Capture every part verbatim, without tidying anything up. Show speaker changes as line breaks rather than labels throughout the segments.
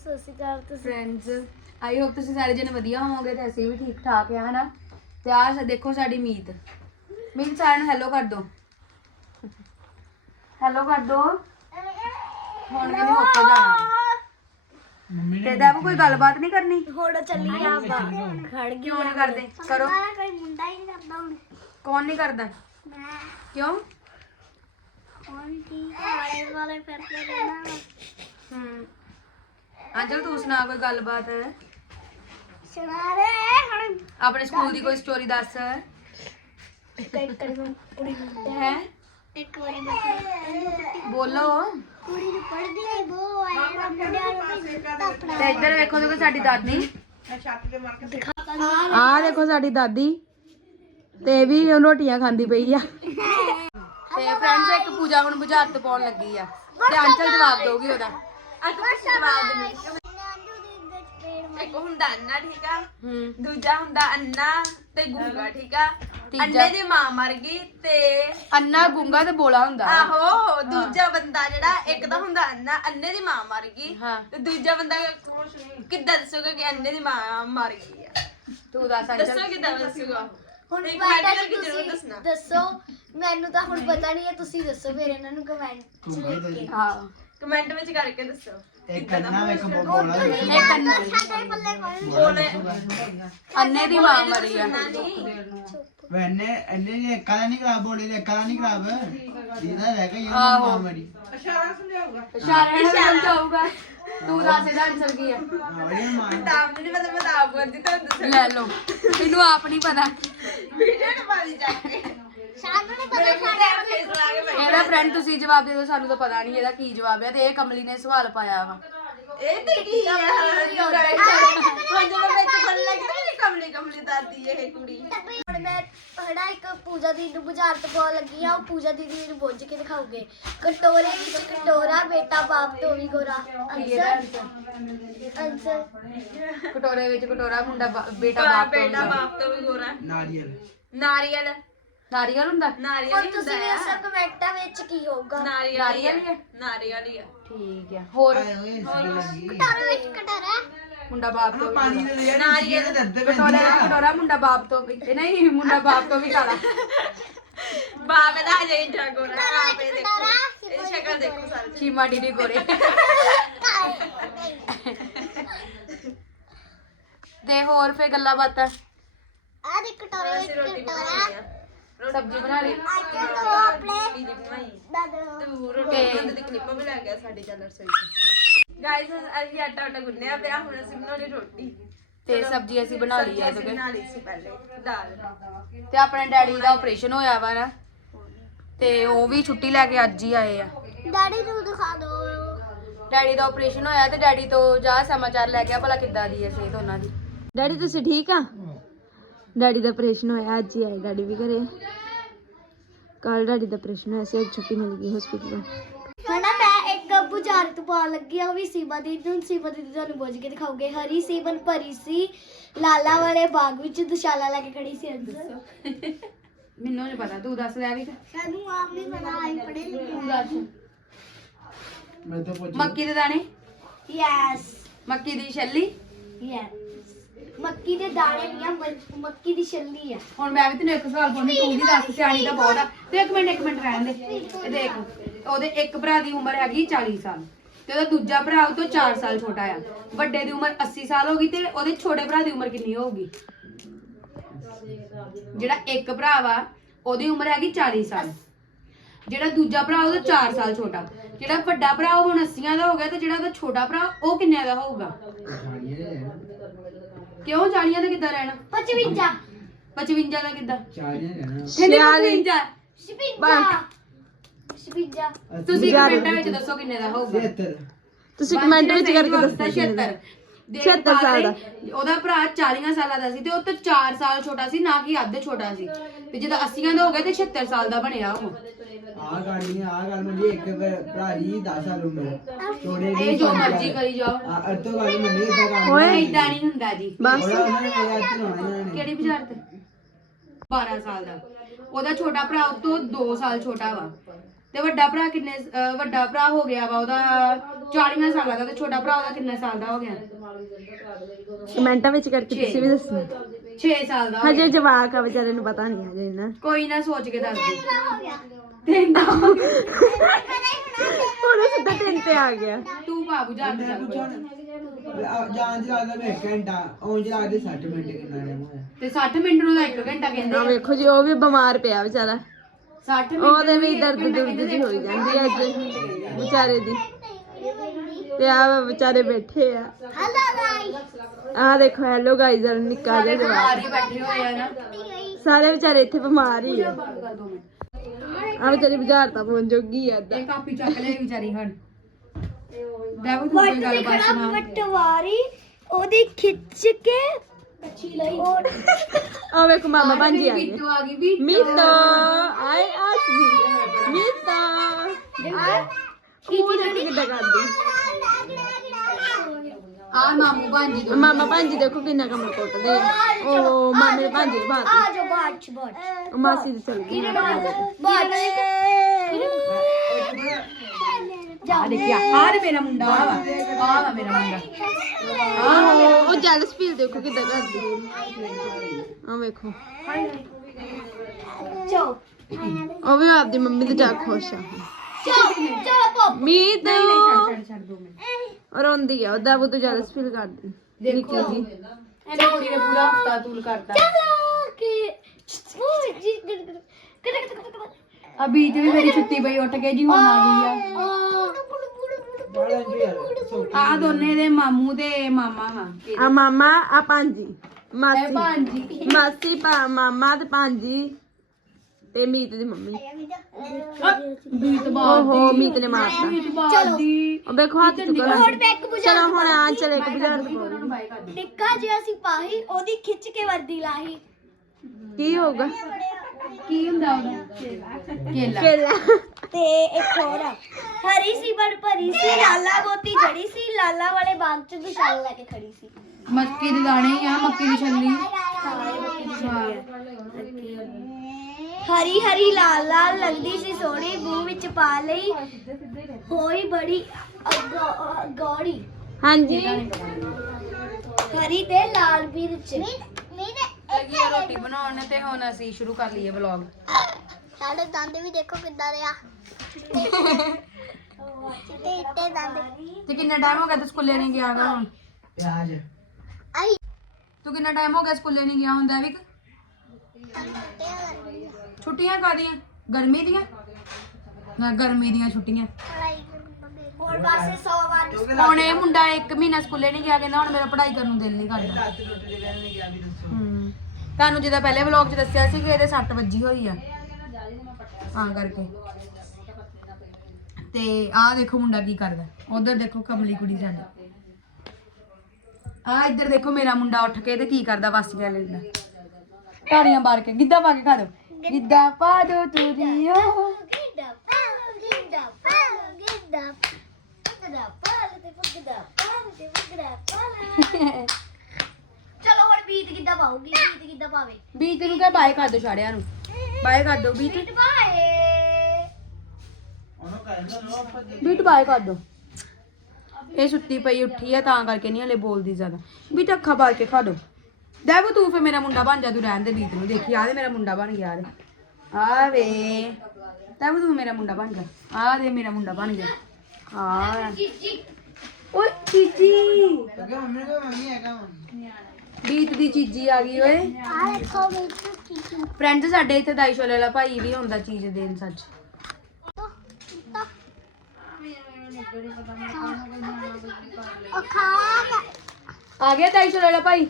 ਸਤਿ ਸ਼੍ਰੀ ਅਕਾਲ ਤੁਸੀਂ
friends I hope ਤੁਸੀਂ ਸਾਰੇ ਜਣੇ ਵਧੀਆ ਹੋਵੋਗੇ ਤੇ ਅਸੀਂ ਵੀ ਠੀਕ ਠਾਕ ਆ ਹਨਾ। ਤੇ ਆਹ ਦੇਖੋ ਸਾਡੀ ਮੀਤ ਮੀਤ ਸਾਰਿਆਂ ਨੂੰ ਹੈਲੋ ਕਰ ਦੋ ਹੈਲੋ ਕਰ ਦੋ ਹੁਣ ਕਿਹਨੇ ਉੱਪਰ ਜਾਣਾ ਤੇ ਦੇਵ ਕੋਈ ਗੱਲਬਾਤ ਨਹੀਂ ਕਰਨੀ
ਹੁਣ ਚੱਲੀ ਆ ਖੜ ਗਈ
ਕਿਉਂ ਨਹੀਂ ਕਰਦੇ ਕਰੋ
ਕੋਈ ਮੁੰਡਾ ਹੀ ਨਹੀਂ ਕਰਦਾ ਹੁਣ
ਕੌਣ ਨਹੀਂ ਕਰਦਾ
ਮੈਂ
ਕਿਉਂ
ਹੁਣ ਕੀ ਆਲੇ ਵਾਲੇ ਫਿਰਦੇ ਰਹਿਣਾ
ਹੂੰ ਅੰਜਲ ਤੂੰ ਸੁਣਾ ਕੋਈ ਗੱਲਬਾਤ
ਸੁਣਾ ਦੇ ਹੁਣ
ਆਪਣੇ ਸਕੂਲ ਦੀ ਕੋਈ ਸਟੋਰੀ ਦੱਸ
ਇੱਕ ਵਾਰੀ ਕੁੜੀ ਨੂੰ
ਹੈ
ਇੱਕ ਵਾਰੀ ਬੱਚੇ
ਬੋਲੋ
ਕੁੜੀ ਨੂੰ ਪੜ੍ਹਦੀ ਆਈ ਬੋ ਆਇਆ ਮੁੰਡਿਆਂ ਨੂੰ ਵੀ ਟੱਪਣਾ
ਤੇ ਇੱਧਰ ਵੇਖੋ ਦੇਖੋ ਸਾਡੀ ਦਾਦੀ
ਆ
ਆ ਦੇਖੋ ਸਾਡੀ ਦਾਦੀ ਤੇ ਇਹ ਵੀ ਰੋਟੀਆਂ ਖਾਂਦੀ ਪਈ ਆ ਤੇ ਫਰੈਂਡਸ ਇੱਕ ਪੂਜਾ ਹੁਣ ਬੁਝਾਰਤ ਪਾਉਣ ਲੱਗੀ ਆ ਤੇ ਅੰਚਲ ਜਵਾਬ ਦਊਗੀ ਉਹਦਾ
ਇੱਕ ਹੁੰਦਾ ਅੰਨਾ ਠੀਕ ਆ
ਹੂੰ
ਦੂਜਾ ਹੁੰਦਾ ਅੰਨਾ ਤੇ ਗੁੰਗਾ ਠੀਕ ਆ
ਤੀਜਾ?
ਅੰਨੇ ਦੀ ਮਾਂ ਮਰ ਗਈ ਤੇ
ਅੰਨਾ ਗੁੰਗਾ ਤੇ ਬੋਲਾ ਹੁੰਦਾ
ਆਹੋ ਦੂਜਾ ਬੰਦਾ ਜਿਹੜਾ ਇੱਕ ਤਾਂ ਹੁੰਦਾ ਅੰਨਾ ਅੰਨੇ ਦੀ ਮਾਂ ਮਰ ਗਈ
ਹਾਂ
ਤੇ ਦੂਜਾ ਬੰਦਾ ਕਿੱਦਾਂ ਦੱਸੂਗਾ ਕਿ ਅੰਨੇ ਦੀ ਮਾਂ ਮਰ ਗਈ ਆ
ਤੂੰ ਦੱਸ
ਦੱਸੋ
ਅੰਚਲ
ਕਿੱਦਾਂ ਦੱਸੂਗਾ
ਹੁਣ
ਇੱਕ
ਮੈਂ
ਮਿੰਟ
ਤਾਂ
ਕਰਕੇ ਜ਼ਰੂਰ
ਤੁਸੀਂ
ਦੱਸਣਾ
ਦੱਸੋ ਮੈਨੂੰ ਤਾਂ ਹੁਣ ਪਤਾ ਨਹੀਂ ਹੈ ਤੁਸੀਂ ਦੱਸੋ ਫਿਰ ਇਹਨਾਂ ਨੂੰ ਕਮੈਂਟ ਚ ਲਿਖ ਕੇ
ਹਾਂ
ਕਮੈਂਟ ਵਿੱਚ ਕਰਕੇ ਦੱਸੋ
ਇੱਕ ਅੰਨਾ ਵੇ ਇੱਕ ਬੋਲਾ
ਇੱਕ ਅੰਨਾ
ਸਾਡੇ ਪੱਲੇ ਕੋਈ
ਬੋਲੇ
ਅੰਨੇ ਦੀ ਮਾਂ ਮਰੀ ਆ
ਵੈਨੇ ਅੰਨੇ ਨੇ ਕਲਾ ਨਹੀਂ ਖਰਾਬ ਬੋਲੀ ਨੇ ਕਲਾ ਨਹੀਂ ਖਰਾਬ ਇਹਦਾ ਰਹਿ ਗਿਆ
ਆਹੋ।
ਮਾਂ ਮਰੀ
ਇਸ਼ਾਰੇ ਨਾਲ ਸਮਝਾਊਗਾ ਤੂੰ ਦੱਸ ਇਹਦਾ ਆਨਸਰ ਕੀ ਆ
ਬੜੀ ਮਾਂ
ਕਿਤਾਬ ਨਹੀਂ ਮਤਲਬ ਕਿਤਾਬ ਕਰਦੀ ਤੁਹਾਨੂੰ ਦੱਸੋ
ਲੈ ਲਓ ਮੈਨੂੰ ਆਪ ਨਹੀਂ ਪਤਾ
ਵੀਡੀਓ ਨੇ ਪਾਦੀ ਜਾ ਕੇ
ਸਾਨੂੰ ਨਹੀਂ ਪਤਾ
ਮੇਰੇ ਮੂੰਹ ਤੇ ਫੇਸ ਲਾ ਕੇ ਬੈਠੀ
ਇਹਦਾ ਫਰੈਂਡ ਤੁਸੀਂ ਜਵਾਬ ਦੇ ਦਿਓ ਸਾਨੂੰ ਤਾਂ ਪਤਾ ਨਹੀਂ ਇਹਦਾ ਕੀ ਜਵਾਬ ਹੈ ਤੇ ਇਹ ਕਮਲੀ ਨੇ ਸਵਾਲ ਪਾਇਆ ਵਾ
ਇਹ ਤੇ ਕੀ ਆ ਹਾਂ ਜਦੋਂ ਵਿੱਚ ਬੋਲਣ ਲੱਗੀ ਤਾਂ ਮੇਰੀ ਕਮਲੀ ਕਮਲੀ ਦਾਦੀ ਇਹ ਕੁੜੀ
ਹੁਣ ਮੈਂ ਹੜਾ ਇੱਕ ਪੂਜਾ ਦੀ ਨੂੰ ਬੁਝਾਰਤ ਪਾਉਣ ਲੱਗੀ ਆ ਉਹ ਪੂਜਾ ਦੀਦੀ ਨੂੰ ਬੁੱਝ ਕੇ ਦਿਖਾਉਗੇ ਕਟੋਰੇ ਵਿੱਚ ਕਟੋਰਾ ਬੇਟਾ ਬਾਪ ਤੋਂ ਵੀ ਗੋਰਾ ਆਨਸਰ ਆਨਸਰ
ਕਟੋਰੇ ਵਿੱਚ ਕਟੋਰਾ ਮੁੰਡਾ ਬਾ- ਬੇਟਾ
ਬਾ-
ਬਾਪ ਤੋਂ
ਬੇਟਾ
ਹੁੰਦਾ।
ਬਾਪ ਤੋਂ ਵੀ ਗੋਰਾ
ਨਾਰੀਅਲ
ਨਾਰੀਅਲ
ਨਾਰੀਅਲ ਹੁੰਦਾ
ਨਾਰੀਅਲ
ਹੁਣ
ਹੀ
ਤੁਸੀਂ
ਹੁੰਦਾ
ਦੱਸੋ ਕਮੈਂਟਾਂ ਵਿੱਚ ਕੀ ਹੋਊਗਾ
ਨਾਰੀਅਲ
ਨਾਰੀਅਲ
ਹੀ
ਹੀ
ਆ
ਆ?
ਨਾਰੀਅਲ ਹੀ ਆ
ਠੀਕ ਹੈ ਹੋਰ
ਆਏ ਓਏ ਸਹੀ ਲੱਗੀ
ਕਟੋਰੇ ਵਿੱਚ ਕਟੋਰਾ
ਮੁੰਡਾ ਬਾਪ ਤੋਂ ਵੀ
ਪਾਣੀ
ਕਾਲਾ।
ਦੇ ਯਾਰ
ਨਾਰੀਅਲ
ਨਾਰੀਅਲ ਦਰਦ
ਕਟੋਰਾ
ਪੈਂਦੀ
ਕਟੋਰਾ ਮੁੰਡਾ ਬਾਪ ਤੋਂ ਵੀ ਇਹ ਨਹੀਂ ਮੁੰਡਾ ਬਾਪ ਤੋਂ ਵੀ ਕਾਲਾ
ਬਾਪ ਦਾ ਜੇ ਇੰਟਾ ਗੋਰਾ ਆਪੇ ਦੇਖੋ ਇਹ ਸ਼ਕਲ ਦੇਖੋ ਸਾਰੇ
ਚੀਮਾ ਡੀਡੀ ਗੋਰੇ ਤੇ ਹੋਰ ਫੇ ਗੱਲਾਂ ਬਾਤਾਂ
ਆ ਦੇ ਕਟੋਰੇ
ਅਸੀਂ
ਵਿੱਚ
ਰੋਟੀ
ਕਟੋਰਾ
ਬਣਾਈ ਆ
ਸਬਜ਼ੀ ਬਣਾ ਲਈ
ਪੀਲੀ ਬਣਾਈ
ਦਾਦਾ
ਤੇ ਰੋਟੀ ਬਣਾਉਣ ਦੀ ਕਲਿੱਪ ਵੀ ਲੈ ਗਿਆ ਸਾਡੇ ਚੱਲ ਰਸੋਈ ਚ ਗਾਇਸ ਅਸੀਂ ਆਟਾ ਆਟਾ ਗੁੰਨਿਆ ਪਿਆ ਹੁਣ ਅਸੀਂ ਬਣਾਉਣੀ ਰੋਟੀ
ਤੇ ਸਬਜ਼ੀ ਅਸੀਂ ਬਣਾ ਲਈ ਆ
ਅਸੀਂ
ਤੇ
ਬਣਾ ਲਈ ਸੀ ਪਹਿਲੇ ਦਾਲ
ਤੇ ਆਪਣੇ ਡੈਡੀ ਦਾ ਆਪਰੇਸ਼ਨ ਹੋਇਆ ਵਾ ਨਾ ਤੇ ਉਹ ਵੀ ਛੁੱਟੀ ਲੈ ਕੇ ਅੱਜ ਹੀ ਆਏ ਆ
ਡੈਡੀ ਨੂੰ ਦਿਖਾ ਦੋ
ਡੈਡੀ ਦਾ ਆਪਰੇਸ਼ਨ ਹੋਇਆ ਤੇ ਡੈਡੀ ਤੋਂ ਜਾ ਸਮਾਚਾਰ ਲੈ ਕੇ ਆ ਭਲਾ ਕਿੱਦਾਂ ਦੀ ਹੈ ਸਿਹਤ ਉਹਨਾਂ ਦੀ ਡੈਡੀ ਤੁਸੀਂ ਠੀਕ ਆ ਡੈਡੀ ਦਾ ਆਪਰੇਸ਼ਨ ਹੋਇਆ ਅੱਜ ਹੀ ਆਏ ਡੈਡੀ ਵੀ ਘਰੇ ਕੱਲ ਡੈਡੀ ਦਾ ਆਪਰੇਸ਼ਨ ਹੋਇਆ ਸੀ ਅੱਜ ਛੁੱਟੀ ਮਿਲ ਗਈ ਹਸਪੀਟਲੋਂ
ਹਣਾ ਮੈਂ ਇੱਕ ਬੁਝਾਰਤ ਪਾਉਣ ਲੱਗੀ ਆ ਉਹ ਵੀ ਸੀਮਾ ਦੀ ਨੂੰ ਸੀਮਾ ਦੀ ਤੁਹਾਨੂੰ ਬੁੱਝ ਕੇ ਦਿਖਾਉਗੇ ਹਰੀ ਸੀਮਨ ਭਰੀ ਸੀ ਲਾਲਾ ਵਾਲੇ ਬਾਗ ਵਿੱਚ ਦੁਸ਼ਾਲਾ ਲੈ ਕੇ ਖੜੀ ਸੀ ਅੰਦਰ
ਮੈਨੂੰ ਨਹੀਂ ਪਤਾ ਤੂੰ ਦੱਸ ਲੈ ਵੀ
ਸਾਨੂੰ ਆਪ ਨਹੀਂ ਪਤਾ ਆਈ ਪੜੇ
ਤੂੰ ਦੱਸ
ਮੈਂ ਤਾਂ ਪੁੱਛ
ਮੱਕੀ ਦੇ ਦਾਣੇ
ਯੈਸ
ਮੱਕੀ ਦੀ ਛੱਲੀ
ਯੈਸ ਮੱਕੀ ਦੇ ਦਾਣੇ ਦੀਆਂ ਮ- ਮੱਕੀ ਦੀ ਛੱਲੀ ਆ
ਹੁਣ ਮੈਂ ਵੀ ਤੈਨੂੰ ਇੱਕ ਸਵਾਲ ਪੁੱਛਣੀ ਤੂੰ ਵੀ ਦੱਸ ਸਿਆਣੀ ਦਾ ਬਹੁਤ ਆ ਤੇ ਇੱਕ ਮਿੰਟ ਇੱਕ ਮਿੰਟ ਰਹਿਣ ਦੇ ਇਹ ਦੇਖ ਉਹਦੇ ਇੱਕ ਭਰਾ ਦੀ ਉਮਰ ਹੈਗੀ ਚਾਲੀ ਸਾਲ ਤੇ ਉਹਦਾ ਦੂਜਾ ਭਰਾ ਉਹ ਤੋਂ ਚਾਰ ਸਾਲ ਛੋਟਾ ਆ ਵੱਡੇ ਦੀ ਉਮਰ ਅੱਸੀ ਸਾਲ ਹੋ ਗਈ ਤੇ ਉਹਦੇ ਛੋਟੇ ਭਰਾ ਦੀ ਉਮਰ ਕਿੰਨੀ ਹੋਊਗੀ ਜਿਹੜਾ ਇੱਕ ਭਰਾ ਵਾ ਉਹਦੀ ਉਮਰ ਹੈਗੀ ਚਾਲੀ ਸਾਲ ਜਿਹੜਾ ਦੂਜਾ ਭਰਾ ਉਹਦਾ ਚਾਰ ਸਾਲ ਛੋਟਾ ਜਿਹੜਾ ਵੱਡਾ ਭਰਾ ਉਹ ਹੁਣ ਅੱਸੀਆਂ ਦਾ ਹੋ ਗਿਆ ਤੇ ਜਿਹੜਾ ਉਹਦਾ ਛੋਟਾ ਭਰਾ ਉਹ ਕਿੰਨੇ ਦਾ ਹੋਊਗਾ ਕਿਉਂ ਚਾਲੀਆਂ ਦਾ ਕਿੱਦਾਂ ਰਹਿਣਾ
ਪਚਵੰਜਾ
ਪਚਵੰਜਾ ਦਾ ਕਿੱਦਾਂ
ਚਾਲੀਆਂ ਰਹਿਣਾ
ਛਿਆਲੀ
ਛਪੰਜਾ ਛਪੰਜਾ
ਤੁਸੀਂ ਕਮੈਂਟਾਂ ਵਿੱਚ ਦੱਸੋ ਕਿੰਨੇ ਦਾ ਹੋਊਗਾ
ਸੱਤਰ
ਤੁਸੀਂ ਕਮੈਂਟ ਵਿੱਚ ਕਰਕੇ ਦੱਸੋ ਛਿਹੱਤਰ ਛਿਹੱਤਰ ਸਾਲ ਦਾ ਉਹਦਾ ਭਰਾ ਚਾਲੀਆਂ ਸਾਲਾਂ ਦਾ ਸੀ ਤੇ ਉਹ ਤੋਂ ਚਾਰ ਸਾਲ ਛੋਟਾ ਸੀ ਨਾ ਕਿ ਅੱਧ ਛੋਟਾ ਸੀ ਤੇ ਜਦੋਂ ਅੱਸੀਆਂ ਦਾ ਹੋ ਗਿਆ ਤੇ ਛਿਹੱਤਰ ਸਾਲ ਦਾ ਬਣਿਆ ਉਹ
ਆ ਗਾੜੀ ਨੇ ਆ ਗੱਲ ਮੰਨੀ ਇੱਕ ਭਰਾ ਦੀ ਦਸ ਸਾਲ ਉਮਰ ਛੋੜੇ
ਇਹ ਜੋ ਮਰਜ਼ੀ ਕਰੀ ਜਾਓ
ਆ ਅੱਤੋਂ ਗੱਲ ਮੰਨੀ ਇਦਾਂ ਕੰਮ
ਓਏ ਇਦਾਂ ਨਹੀਂ ਹੁੰਦਾ ਜੀ
ਬਸ ਉਹਨਾਂ ਨੇ ਮਜ਼ਾ ਚਲਾਉਣਾ ਇਹਨਾਂ ਨੇ
ਕਿਹੜੀ ਬਾਜ਼ਾਰ ਤੇ ਬਾਰਾਂ ਸਾਲ ਦਾ ਉਹਦਾ ਛੋਟਾ ਭਰਾ ਉਹ ਤੋਂ ਦੋ ਸਾਲ ਛੋਟਾ ਵਾ ਤੇ ਵੱਡਾ ਭਰਾ ਕਿੰਨੇ ਅਹ ਵੱਡਾ ਭਰਾ ਹੋ ਗਿਆ ਵਾ ਉਹਦਾ ਚਾਲੀਆਂ ਸਾਲਾਂ ਦਾ ਤੇ ਛੋਟਾ ਭਰਾ ਉਹਦਾ ਕਿੰਨੇ ਸਾਲ ਦਾ ਹੋ ਗਿਆ?
ਕਮੈਂਟਾਂ ਵਿੱਚ ਕਰਕੇ ਤੁਸੀਂ ਵੀ ਦੱਸਣਾ।
ਛੇ ਸਾਲ ਦਾ ਹੋ
ਹਜੇ ਜਵਾਕ ਆ ਵਿਚਾਰੇ ਨੂੰ ਪਤਾ ਨਹੀਂ ਹਜੇ ਨਾ।
ਕੋਈ ਨਾ ਸੋਚ ਕੇ ਦੱਸ ਦੇ।
ਹੋ ਗਿਆ
ਤਿੰਨ ਦਾ ਹੋ ਗਿਆ।
ਹੁਣ ਸਿੱਧਾ ਤਿੰਨ ਤੇ ਆ ਗਿਆ।
ਤੂੰ ਬਾਬੂ ਜਾ ਕੇ ਚੱਲ
ਜਾਨ ਚ ਲੱਗਦਾ ਵੇ ਘੰਟਾ ਉਂਝ ਲੱਗਦੇ ਸੱਠ ਮਿੰਟ ਕਿੰਨਾ ਟਾਈਮ ਹੋਇਆ
ਤੇ ਸੱਠ ਮਿੰਟ ਨੂੰ ਤਾਂ ਇੱਕ ਘੰਟਾ ਕਹਿੰਦੇ
ਆ ਵੇਖੋ ਜੀ ਉਹ ਵੀ ਬਿਮਾਰ ਪਿਆ ਵਿਚਾਰਾ।
ਸੱਠ ਮਿੰਟ
ਉਹਦੇ ਵੀ ਦਰਦ ਦੁਰਦ ਜੀ ਹੋਈ ਜਾਂਦੀ ਹੈ ਅੱਜ ਵਿਚਾਰੇ ਦੀ। ਤੇ ਆ ਵਿਚਾਰੇ ਬੈਠੇ ਆ।
ਹਲੋ ਗਾਈਸ
ਆ ਦੇਖੋ ਹੈਲੋ ਗਾਈਜ਼ ਨਿੱਕਾ ਜਿਹਾ ਜਵਾਕ।
ਸਾਰੇ ਬੈਠੇ ਹੋਏ ਆ ਨਾ।
ਸਾਰੇ ਵਿਚਾਰੇ ਇੱਥੇ ਬਿਮਾਰ ਹੀ ਆ।
ਬੰਦ ਕਰ ਦੋ ਮਿੰਟ।
ਆ ਵਿਚਾਰੀ ਬੁਝਾਰਤਾ ਪਹੁੰਚ ਜੋਗੀ ਆ ਏਦਾਂ।
ਇਹ ਕਾਪੀ ਚੱਕ ਲੈ ਵਿਚਾਰੀ ਹੁਣ। ਦੇਵ ਤੂੰ ਕੋਈ ਗੱਲ ਬਾਤ ਸੁਣਾ।
ਪਟਵਾਰੀ ਉਹਦੀ ਖਿੱਚ ਕੇ ਅੱਛੀ ਲਈ
ਆ ਵੇਖੋ ਮਾਮਾ ਭਾਂਜੀ ਆ ਗਏ।
ਮੀਤੂ ਆ ਗਈ ਵੀ।
ਮੀਤਾ ਆਈ ਆਸੀ ਮੀਤਾ ਉਹ ਦੇਖੋ ਕਿੱਦਾਂ ਕਰਦੀ।
ਆ ਮਾਮੂ ਭਾਂਜੀ ਦੋ।
ਮਾਮਾ ਭਾਂਜੀ ਦੇਖੋ ਕਿੰਨਾ ਕਮਰ ਕੁੱਟਦੇ ਆ। ਉਹ ਮਾਮੇ ਦੇ ਭਾਂਜੀ ਦੀ ਬਾਤ
ਆ ਜੋ ਬਾਚ ਬਾਚ
ਉਹ ਮਾਸੀ ਦੀ ਚਲ ਗਈ।
ਬਾਚ
ਆ ਦੇਖਿਆ ਆ ਤੇ ਮੇਰਾ ਮੁੰਡਾ ਆ ਵਾ ਆ ਵਾ ਮੇਰਾ ਮੁੰਡਾ।
ਆਹੋ ਉਹ ਜੈਲਸ ਫੀਲ ਦੇਖੋ ਕਿੱਦਾਂ ਕਰਦੀ। ਆ ਵੇਖੋ
ਚੋ
ਉਹ ਵੀ ਆਪਦੀ ਮੰਮੀ ਤੇ ਜਾ ਖੁਸ਼ ਆ।
ਚੋ ਚੋ ਪਪ
ਮੀਤ
ਛੱਡ ਛੱਡ ਦੋ ਮਿੰਟ।
ਰੋਂਦੀ ਆ ਉਹਦਾ ਉਹ ਤਾਂ ਜੈਲਸ ਫੀਲ ਕਰਦੀ ਨਿੱਕੀ ਜੀ।
ਇਹਨੇ ਕੁੜੀ ਨੇ ਪੂਰਾ ਹਫਤਾ ਤੂਲ ਕਰਤਾ।
ਚਲੋ ਕਿ ਉਹ ਜੀ
ਅਭੀ ਤੇ ਵੀ ਮੇਰੀ ਛੁੱਟੀ ਪਈ ਉੱਠ ਕੇ ਜੀ ਹੁਣ ਆ ਗਈ ਆ।
ਬੜਾ ਜੀ ਯਾਰ
ਆ ਦੋਨੇ ਦੇ ਮਾਮੂ ਤੇ ਮਾਮਾ ਵਾ।
ਆ ਮਾਮਾ ਆ ਭਾਂਜੀ
ਇਹ
ਮਾਸੀ
ਭਾਂਜੀ
ਮਾਸੀ ਭਾ ਮਾਮਾ ਤੇ ਭਾਂਜੀ ਤੇ ਮੀਤ ਦੀ ਮੰਮੀ।
ਬੀਤ ਬਾਤ
ਓਹੋ ਮੀਤ ਨੇ ਮਾਰਤਾ।
ਚਲੋ
ਉਹ ਵੇਖੋ ਹੱਥ ਚੁੱਕਾ।
ਹੁਣ ਮੈਂ ਇੱਕ ਬੁਝਾ
ਚਲੋ ਹੁਣ ਆ ਚਲੇ ਇੱਕ ਬਜ਼ਾਰ ਪਾਉ।
ਨਿੱਕਾ ਜਿਹਾ ਸੀ ਪਾਹੀ ਉਹਦੀ ਖਿੱਚ ਕੇ ਵਰਦੀ ਲਾਹੀ
ਕੀ ਹੋਊਗਾ?
ਕੀ ਹੁੰਦਾ ਉਹਦਾ? ਕੇਲਾ।
ਕੇਲਾ।
ਤੇ ਇੱਕ ਹੋਰ ਆ ਹਰੀ ਸੀ ਬੜ ਭਰੀ ਸੀ ਲਾਲਾ ਮੋਤੀ ਜੜੀ ਸੀ ਲਾਲਾ ਵਾਲੇ ਬਾਗ ਚ ਵਿਸ਼ਾਲ ਲੈ ਕੇ ਖੜੀ ਸੀ।
ਮੱਕੀ ਦੇ ਦਾਣੇ ਆ ਮੱਕੀ ਦੀ ਛੱਲੀ।
ਹਰੀ ਹਰੀ ਲਾਲ ਲਾਲ ਲੱਗਦੀ ਸੀ ਸੋਹਣੀ ਮੂੰਹ ਵਿੱਚ ਪਾ ਲਈ ਹੋਈ ਬੜੀ ਅਗੋ- ਗੌੜੀ
ਹਾਂਜੀ
ਹਰੀ ਤੇ ਲਾਲ ਮਿਰਚ
ਲੱਗੀ ਆ ਰੋਟੀ ਬਣਾਉਣ ਤੇ ਹੁਣ ਅਸੀਂ ਸ਼ੁਰੂ ਕਰ ਲਈਏ ਵਲੌਗ।
ਸਾਡੇ ਦੰਦ ਵੀ ਦੇਖੋ ਕਿੱਦਾਂ ਦੇ ਆ ਚਿੱਟੇ ਚਿੱਟੇ ਦੰਦ
ਤੇ ਕਿੰਨਾ ਟਾਈਮ ਹੋ ਗਿਆ ਤੂੰ ਸਕੂਲੇ ਨਹੀਂ ਗਿਆ ਗਾ ਹੁਣ?
ਪਿਆਜ
ਆਈ
ਤੂੰ ਕਿੰਨਾ ਟਾਈਮ ਹੋ ਗਿਆ ਸਕੂਲੇ ਨਹੀਂ ਗਿਆ ਹੁੰਦਾ ਵੀ? ਛੁੱਟੀਆਂ ਕਾਦੀਆਂ? ਗਰਮੀ ਦੀਆਂ? ਨਾ ਗਰਮੀ ਦੀਆਂ ਛੁੱਟੀਆਂ।
ਹੁਣ ਪਾਸੇ ਸੌ ਵਾਰ
ਹੁਣ ਇਹ ਮੁੰਡਾ ਇੱਕ ਮਹੀਨਾ ਸਕੂਲੇ ਨਹੀਂ ਗਿਆ ਕਹਿੰਦਾ ਹੁਣ ਮੇਰਾ ਪੜ੍ਹਾਈ ਕਰਨ ਨੂੰ ਦਿਲ ਨਹੀਂ ਕਰਦਾ।
ਰਾਤ ਰੋਟੀ ਦੇ ਵੇਲੇ ਨਹੀਂ ਗਿਆ ਵੀ ਦੱਸੋ
ਹੂੰ ਤੁਹਾਨੂੰ ਜਿੱਦਾਂ ਪਹਿਲੇ ਵਲੌਗ 'ਚ ਦੱਸਿਆ ਸੀ ਕਿ ਇਹਦੇ ਸੱਟ ਵੱਜੀ ਹੋਈ ਆ ਤਾਂ ਕਰਕੇ। ਤੇ ਆਹ ਦੇਖੋ ਮੁੰਡਾ ਕੀ ਕਰਦਾ। ਉਧਰ ਦੇਖੋ ਕਮਲੀ ਕੁੜੀ ਸਾਡੀ। ਆ ਇੱਧਰ ਦੇਖੋ ਮੇਰਾ ਮੁੰਡਾ ਉੱਠ ਕੇ ਤੇ ਕੀ ਕਰਦਾ ਬਸ ਗਿਆ ਲੈਂਦਾ ਤਾੜੀਆਂ ਮਾਰ ਕੇ। ਗਿੱਧਾ ਪਾ ਕੇ ਖਾ ਦੋ। ਗਿੱਧਾ ਪਾ ਦੋ ਤੁਰੀਓ।
ਗਿੱਡਾ ਪਾਲ ਗਿੱਡਾ ਪਾਲ ਗਿੱਡਾ ਗਿੱਡਾ ਪਾਲ ਤੇ ਗਿੱਡਾ ਪਾਲ ਤੇ ਗਿੱਡਾ ਪਾਲ ਚਲੋ ਹੁਣ ਬੀਤ ਕਿੱਦਾਂ ਪਾਉਗੀ ਬੀਤ ਕਿੱਦਾਂ ਪਾਵੇ
ਬੀਤ ਨੂੰ ਕਹ ਬਾਏ ਕਰ ਦੋ ਛਾੜਿਆਂ ਨੂੰ। ਬਾਏ ਕਰ ਦੋ ਬੀਤ।
ਬੀਤ ਬਾਏ
ਉਹਨੂੰ ਕਹਿੰਦਾ ਲੋ ਆਪਾਂ ਦੇ
ਬੀਟ ਬਾਏ ਕਰ ਦੋ। ਇਹ ਸੁੱਤੀ ਪਈ ਉੱਠੀ ਆ ਤਾਂ ਕਰਕੇ ਨਹੀਂ ਹਲੇ ਬੋਲਦੀ ਜ਼ਿਆਦਾ। ਬੀਟ ਅੱਖਾਂ ਬਾਲ ਕੇ ਖਾ ਦੋ। ਦੇਵ ਤੂੰ ਫੇ ਮੇਰਾ ਮੁੰਡਾ ਬਣ ਜਾ। ਤੂੰ ਰਹਿਣ ਦੇ ਬੀਤ ਨੂੰ। ਦੇਖੀ ਆ ਦੇ ਮੇਰਾ ਮੁੰਡਾ ਬਣ ਗਿਆ। ਆ ਵੇ ਦੇਵ ਤੂੰ ਮੇਰਾ ਮੁੰਡਾ ਬਣ ਜਾ। ਆ ਦੇ ਮੇਰਾ ਮੁੰਡਾ ਬਣ ਗਿਆ। ਆ ਓਏ ਚੀਜੀ
ਕਿਉਂਕਿ ਮੰਮੀ ਕੋ ਮੰਮੀ ਹੈਗਾ ਵਾ।
ਬੀਤ ਦੀ ਚੀਜੀ ਆ ਗਈ ਓਏ।
ਆ ਦੇਖੋ ਬੀਤ
ਫਰੈਂਡ ਸਾਡੇ ਇੱਥੇ ਦਾਈ ਛੋਲੇ ਵਾਲਾ ਭਾਈ ਵੀ ਹੁੰਦਾ ਚੀਜ਼ ਦੇਣ ਸੱਚ।
ਉਹ ਖਾਇਆ
ਆ ਗਿਆ ਦਾਈ ਛੋਲੇ ਵਾਲਾ ਭਾਈ।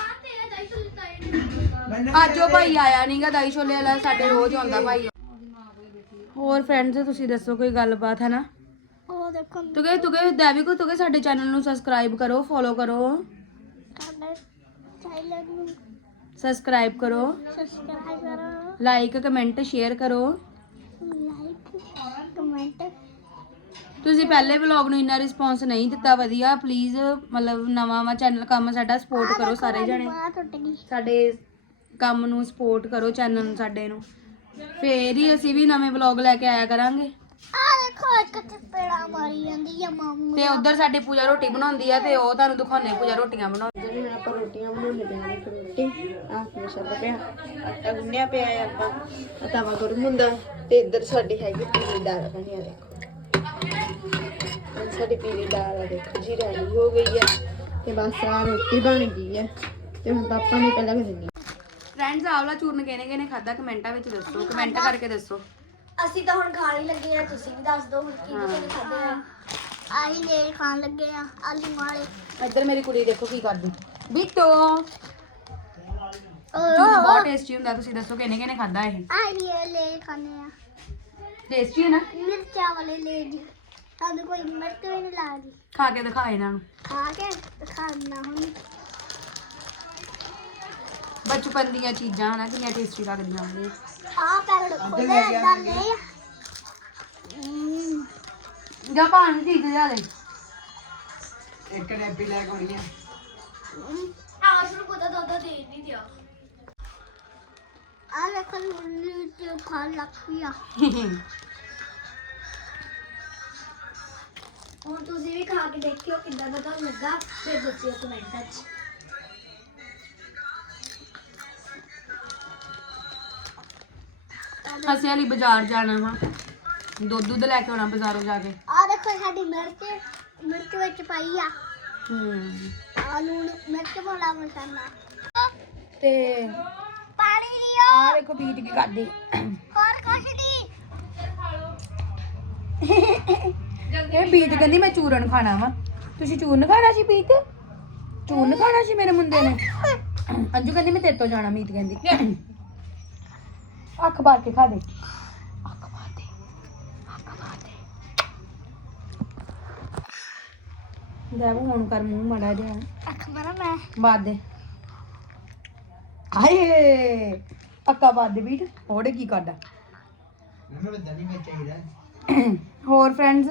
ਮੈਨੂੰ
ਅੱਜ ਉਹ ਭਾਈ ਆਇਆ ਨਹੀਂਗਾ ਦਾਈ ਛੋਲੇ ਵਾਲਾ। ਸਾਡੇ ਰੋਜ਼ ਆਉਂਦਾ ਭਾਈ। ਹੋਰ ਫਰੈਂਡਸ ਤੁਸੀਂ ਦੱਸੋ ਕੋਈ ਗੱਲਬਾਤ ਹੈ ਨਾ?
ਉਹ ਦੇਖੋ
ਤੁਗੇ ਤੁਗੇ ਦੇਵੀ ਕੋ ਤੁਗੇ ਸਾਡੇ ਚੈਨਲ ਨੂੰ ਸਬਸਕ੍ਰਾਈਬ ਕਰੋ ਫੋਲੋ ਕਰੋ
ਸਾਡੇ ਚੈਨਲ ਨੂੰ
ਸਬਸਕ੍ਰਾਈਬ ਕਰੋ
ਸਬਸਕ੍ਰਾਈਬ ਕਰੋ
ਲਾਈਕ ਕਮੈਂਟ ਸ਼ੇਅਰ ਕਰੋ।
ਲਾਈਕ ਕਮੈਂਟ
ਤੁਸੀਂ ਪਹਿਲੇ ਵਲੌਗ ਨੂੰ ਇੰਨਾ ਰਿਸਪੌਂਸ ਨਹੀਂ ਦਿੱਤਾ ਵਧੀਆ। ਪਲੀਜ਼ ਮਤਲਬ ਨਵਾਂ ਵਾ ਚੈਨਲ ਕੰਮ ਸਾਡਾ ਸਪੋਰਟ ਕਰੋ ਸਾਰੇ ਜਣੇ।
ਬਾਤ ਟੁੱਟ ਗਈ
ਸਾਡੇ ਕੰਮ ਨੂੰ ਸਪੋਰਟ ਕਰੋ ਚੈਨਲ ਨੂੰ ਸਾਡੇ ਨੂੰ। ਫੇਰ ਹੀ ਅਸੀਂ ਵੀ ਨਵੇਂ ਵਲੌਗ ਲੈ ਕੇ ਆਇਆ ਕਰਾਂਗੇ।
ਆ ਦੇਖੋ ਇੱਕ ਚਪੇੜਾ ਮਾਰੀ ਜਾਂਦੀ ਆ ਮਾਮੂ
ਤੇ ਉਧਰ ਸਾਡੀ ਪੂਜਾ ਰੋਟੀ ਬਣਾਉਂਦੀ ਆ ਤੇ ਉਹ ਤੁਹਾਨੂੰ ਦਿਖਾਉਣੇ ਪੂਜਾ ਰੋਟੀਆਂ ਬਣਾਉਂਦੀ
ਜਿਹੜੀ ਹੁਣ ਆਪਾਂ ਰੋਟੀਆਂ ਬਣਾਉਣੇ ਪਈਆਂ ਇੱਕ ਰੋਟੀ ਆਹ ਮਸਾਲਾ ਪਿਆ ਆਟਾ ਗੁੰਨਿਆ ਪਿਆ ਹੈ ਆਪਾਂ ਆਹ ਤਵਾ ਗਰਮ ਹੁੰਦਾ ਤੇ ਇੱਧਰ ਸਾਡੀ ਹੈਗੀ ਪੀਲੀ ਦਾਲ ਬਣੀ ਆ ਦੇਖੋ ਹੁਣ ਸਾਡੀ ਪੀਲੀ ਦਾਲ ਆ ਦੇਖੋ ਜੀ ਰੈਡੀ ਹੋ ਗਈ ਹੈ ਤੇ ਬਸ ਆ ਰੋਟੀ ਬਣ ਗਈ ਹੈ ਤੇ ਹੁਣ ਪਾਪਾ ਨੇ ਪਹਿਲਾਂ ਕਿ ਦਿੰਨੀ
ਫਰੈਂਡਸ ਆਵਲਾ ਚੂਰਨ ਕਿਹਨੇ ਕਿਹਨੇ ਖਾਦਾ ਕਮੈਂਟਾਂ ਵਿੱਚ ਦੱਸੋ ਕਮੈਂਟ ਕਰਕੇ ਦੱਸੋ
ਅਸੀਂ ਤਾਂ ਹੁਣ ਖਾਣ ਹੀ ਲੱਗੇ ਆ ਤੁਸੀਂ ਵੀ ਦੱਸ ਦਿਓ ਹੁਣ ਕੀ ਕੀ ਖਾਦੇ ਆ ਆਹੀ ਲੈ ਖਾਣ ਲੱਗੇ ਆ ਆਲੂ ਵਾਲੇ
ਇੱਧਰ ਮੇਰੀ ਕੁੜੀ ਦੇਖੋ ਕੀ ਕਰਦੀ ਬਿੱਟੋ
ਔਰ
ਚੂਰਨ ਬਹੁਤ ਟੇਸਟੀ ਹੁੰਦਾ ਤੁਸੀਂ ਦੱਸੋ ਕਿਹਨੇ ਕਿਹਨੇ ਖਾਦਾ ਇਹ
ਆਹੀ ਇਹ ਲੈ ਖਾਣੇ ਆ
ਟੇਸਟੀ ਹੈ ਨਾ
ਮਿਰਚਾਂ ਵਾਲੇ ਲੈ ਜੀ ਸਾਨੂੰ ਕੋਈ ਮਿਰਚ ਵੀ ਨਹੀਂ ਲੱਗਦੀ
ਖਾ ਕੇ ਦਿਖਾ ਇਹਨਾਂ ਨੂੰ
ਖਾ ਕੇ ਖਾਣਾ ਹੁਣ
ਬਚਪਨ ਦੀਆਂ ਚੀਜ਼ਾਂ ਹਨਾ ਕਿੰਨੀਆਂ ਟੇਸਟੀ ਲੱਗਦੀਆਂ ਹੁੰਦੀਆਂ
ਆ ਪੈਕਟ ਖੋਲੇ ਏਦਾਂ ਲੈ
ਜਾਂ ਪਾਣੀ ਚੀਜ਼ ਲਿਆ ਦੇ
ਇੱਕ ਡੱਬੀ ਲੈ ਕੇ ਆਉਣੀ ਆ
ਆਸ ਨੂੰ ਪਤਾ ਦੋਦਾ ਦੇ ਨਹੀਂ ਦਿਆ ਆ ਦੇਖੋ ਲੁੱਲੀ ਤੇ ਖਾ ਲੱਖਿਆ ਹੁਣ ਤੁਸੀਂ ਵੀ ਖਾ ਕੇ ਦੇਖਿਓ ਕਿੱਦਾਂ ਦਾ ਤੁਹਾਨੂੰ ਲੱਗਾ ਫਿਰ ਦੱਸਿਓ ਕਮੈਂਟਾਂ 'ਚ
ਅਸੀਂ ਹਾਲੀ ਬਾਜ਼ਾਰ ਜਾਣਾ ਵਾ ਦੁੱਧ ਦੁੱਧ ਲੈ ਕੇ ਆਉਣਾ ਬਾਜ਼ਾਰੋਂ ਜਾ ਕੇ
ਆ ਦੇਖੋ ਸਾਡੀ ਮਿਰਚ ਮਿਰਚ ਵਿੱਚ ਪਾਈ ਆ
ਹੂੰ
ਆ ਲੂਣ ਮਿਰਚ ਵਾਲਾ ਮਸਾਲਾ
ਤੇ
ਪਾਣੀ ਲਿਓ
ਆਹ ਦੇਖੋ ਬੀਟ ਕੀ ਕਰਦੀ
ਹੋਰ ਕੁਛ ਨਹੀਂ
ਇਹ ਬੀਟ ਕਹਿੰਦੀ ਮੈਂ ਚੂਰਨ ਖਾਣਾ ਵਾ ਤੁਸੀਂ ਚੂਰਨ ਖਾਣਾ ਸੀ ਬੀਟ ਚੂਰਨ ਖਾਣਾ ਸੀ ਮੇਰੇ ਮੁੰਡੇ ਨੇ ਅੰਜੂ ਕਹਿੰਦੀ ਮੈਂ ਤੇਰੇ ਤੋਂ ਜਾਣਾ ਮੀਤ ਕਹਿੰਦੀ ਅੱਖ ਬਾਰ ਕੇ ਖਾ ਦੇ ਅੱਖ ਬਾਰ ਦੇ ਅੱਖ ਬਾਰ ਦੇ ਦੇਵ ਹੁਣ ਕਰ ਮੂੰਹ ਮੜਾ ਜਿਹਾ
ਅੱਖ ਮਰਾ ਮੈਂ
ਬਾਦ ਦੇ ਹਾਏ ਅੱਕਾ ਬਾਦ ਦੇ ਬੀਟ ਹੋੜੇ ਕੀ ਕਰਦਾ
ਮੈਨੂੰ ਪਤਾ ਨਹੀਂ ਮੈਂ ਚਾਹੀਦਾ
ਹੋਰ ਫਰੈਂਡਸ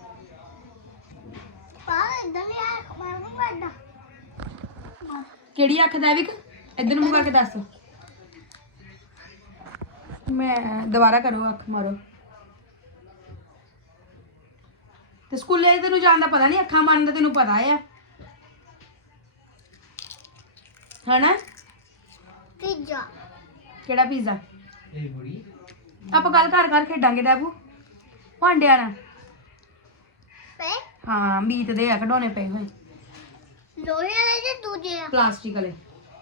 ਪਾ ਇਦਾਂ ਲਿਆ ਮੈਂ ਨਹੀਂ ਵੱਡਾ
ਕਿਹੜੀ ਅੱਖ ਦਾ ਵਿਕ ਇੱਧਰ ਨੂੰ ਮੂੰਹ ਕਰਕੇ ਦੱਸ ਮੈਂ ਦੁਬਾਰਾ ਕਰੋ ਅੱਖ ਮਾਰੋ ਤੇ ਸਕੂਲੇ ਤੈਨੂੰ ਜਾਣ ਦਾ ਪਤਾ ਨਹੀਂ ਅੱਖਾਂ ਮਾਰਨ ਦਾ ਤੈਨੂੰ ਪਤਾ ਆ ਹਨਾ
ਤੀਜਾ
ਕਿਹੜਾ ਪੀਜ਼ਾ
ਇਹ ਕੁੜੀ
ਆਪਾਂ ਕੱਲ ਘਰ ਘਰ ਖੇਡਾਂਗੇ ਡੈਬੂ ਭਾਂਡਿਆਂ ਨਾਲ
ਪੇ
ਹਾਂ ਮੀਤ ਦੇ ਆ ਖਡਾਉਣੇ ਪਏ ਹੋਏ
ਲੋਹੇ ਵਾਲੇ ਜੇ ਦੂਜੇ ਆ
ਪਲਾਸਟਿਕ ਵਾਲੇ